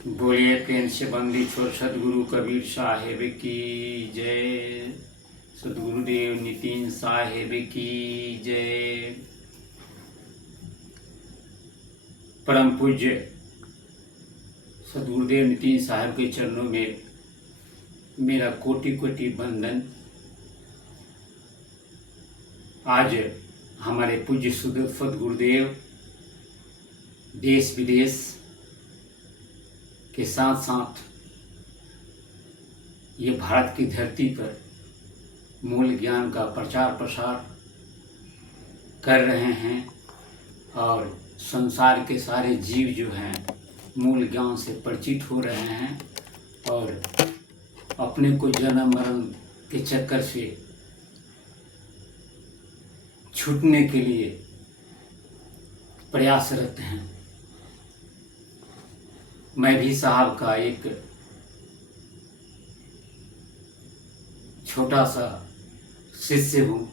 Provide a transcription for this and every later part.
बोलिए प्रेम से बंदी छोड़ सदगुरु कबीर साहेब की जय। सदगुरुदेव नितिन साहेब की जय। परम पूज्य सदगुरुदेव नितिन साहब के चरणों में मेरा कोटि कोटि वंदन। आज हमारे पूज्य सदगुरुदेव देश विदेश के साथ साथ ये भारत की धरती पर मूल ज्ञान का प्रचार प्रसार कर रहे हैं और संसार के सारे जीव जो हैं मूल ज्ञान से परिचित हो रहे हैं और अपने को जन्म मरण के चक्कर से छूटने के लिए प्रयासरत हैं। मैं भी साहब का एक छोटा सा शिष्य हूँ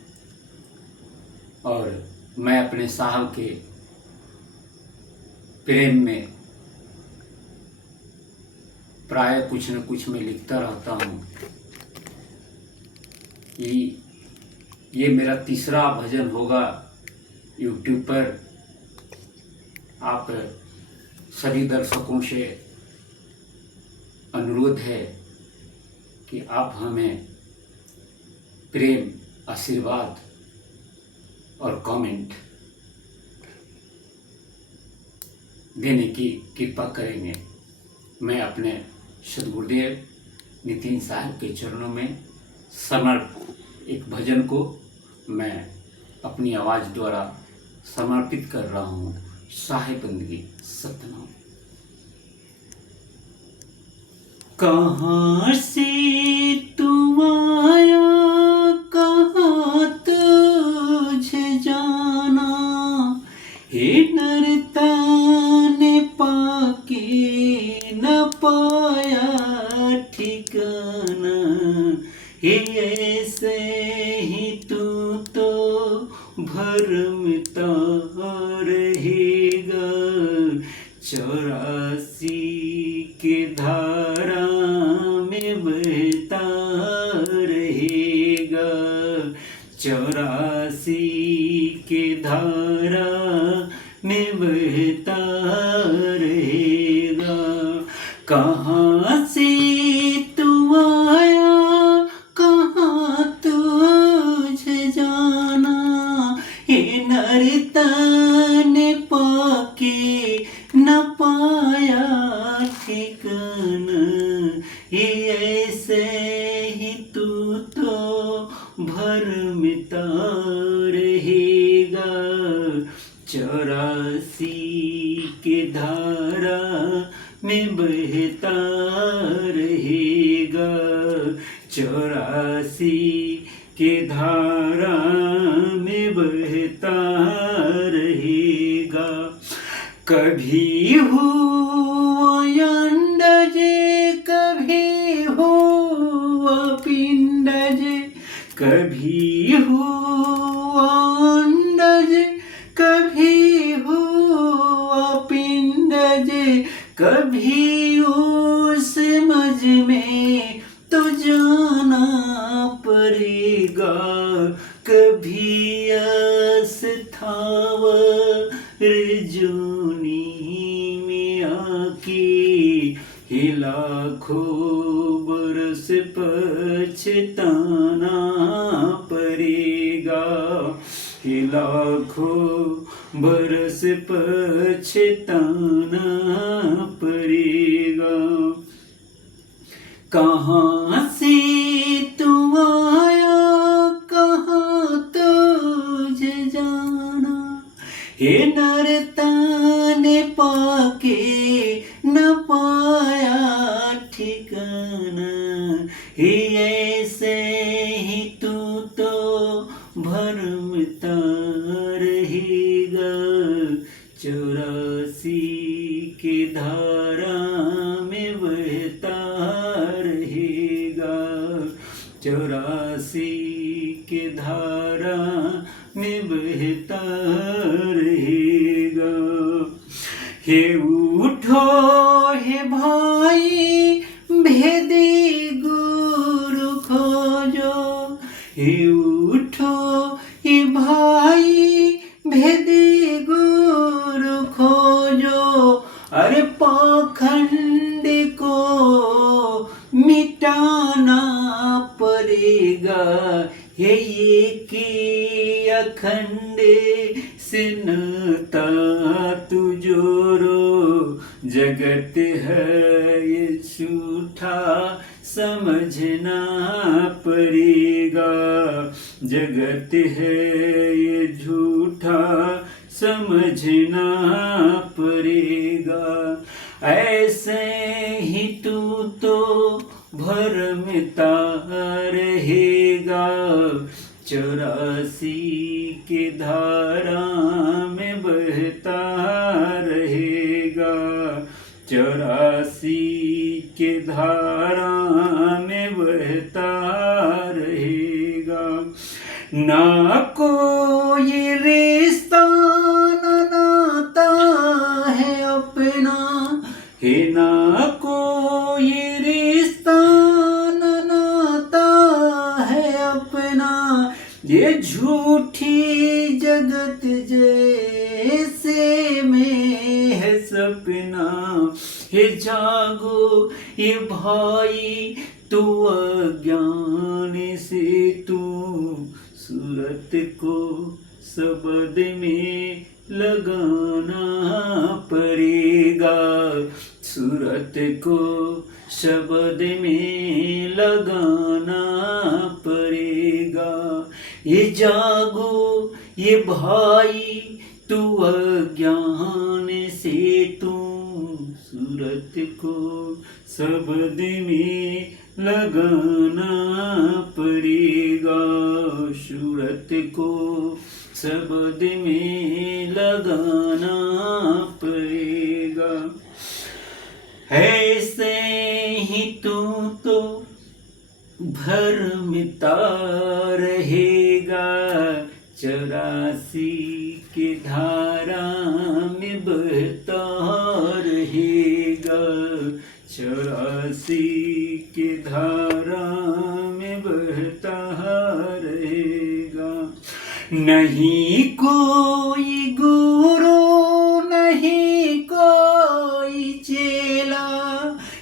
और मैं अपने साहब के प्रेम में प्राय कुछ न कुछ मैं लिखता रहता हूँ। ये मेरा तीसरा भजन होगा यूट्यूब पर। आप सभी दर्शकों से अनुरोध है कि आप हमें प्रेम, आशीर्वाद और कमेंट देने की कृपा करेंगे। मैं अपने सदगुरुदेव नितिन साहब के चरणों में समर्पित एक भजन को मैं अपनी आवाज़ द्वारा समर्पित कर रहा हूँ। साहेब बंदगी सतनाम। कहाँ से तू आया, कहाँ तुझे जाना, हे नरता ने पाके न पाया ठिकाना, हे ऐसे ही तू तो भरमता रहेगा, 84 के धारा में बहता रहेगा, 84 के धारा में बहता रहेगा। कहाँ से तू आया, कहाँ तुझे जाना, हे नरता ने पाके न पाया ठिकाना, ये ऐसे ही तू तो भरमता रहेगा, 84 के धारा में बहता रहेगा, 84 के धारा में बहता रहेगा। कभी हुआ अंडज, कभी हुआ पिंडज, कभी हुआ अंडज, कभी हुआ पिंडज, कभी उस मज में तो जाना पड़ेगा, कभी अस्थावर जोनी में आके ही लाखों बरस पछताना पड़ेगा, ही लाखों बरस पछताना पड़ेगा। कहाँ से तू आया, कहाँ तुझे जाना, हे नरता ने पाके न पाया ठिकाना, हे ऐसे ही तू तो भरमता रहेगा, 84 की धारा में बहता रहेगा, 84 की धारा में बहता रहेगा। हे उठो हे भाई भेदी गुरु खोजो, हे उठो हे भाई भेदी गुरु खोजो। अरे पाखंड को मिटाना पड़ेगा, हे एक अखंड से नाता तू जोड़ो। जगत है ये झूठा समझना पड़ेगा, जगत है ये झूठा समझना पड़ेगा। ऐसे ही तू तो भरमता रहेगा, 84 के धारा में बहता रहेगा, 84 के धारा में बहता रहेगा। ना कोई रिश्ता ना नाता है अपना, हे ना कोई रिश्ता ना नाता है अपना। ये झूठी जगत जैसे में है सपना, हे जागो ये भाई तू अज्ञान से तू सूरत को शब्द में लगाना पड़ेगा, सूरत को शब्द में लगाना पड़ेगा। ये जागो ये भाई तू अज्ञान से तू सूरत को शब्द में लगाना पड़ेगा, सूरत को शब्द में लगाना पड़ेगा। ऐसे ही तू तो भरमता रहेगा, 84 की धारा में बहता रहेगा, 84 की धारा में बहता रहेगा। नहीं कोई गुरु नहीं कोई चेला,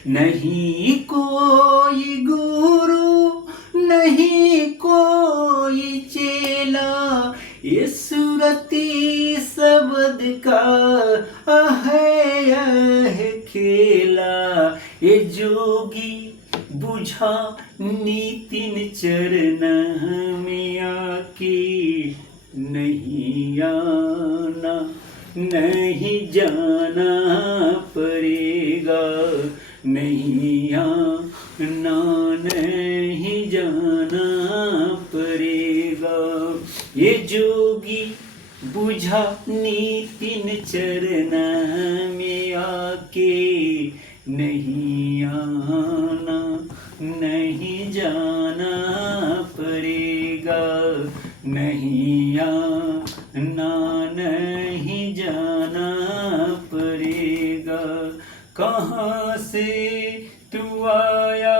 नहीं कोई गुरु नहीं कोई चेला। ये सूरती शब्द का है खेला, ये जोगी बुझा नितिन चरण में आके नहीं आना नहीं जाना पड़ेगा, नहीं आना नहीं जाना पड़ेगा। ये जोगी बुझा नितिन चरण में आके नहीं आना नहीं जाना पड़ेगा, नहीं आना नहीं जाना पड़ेगा। कहाँ से तू आया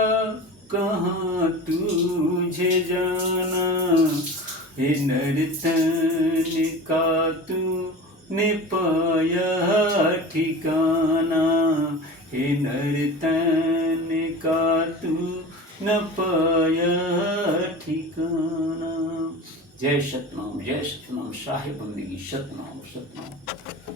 कहाँ तुझे जाना, हे नर्तन का तूने पाया ठिकाना, हे नर्तन का तू न पाया ठिकाना। जय सतनाम साहिब बंदगी सतनाम सतनाम।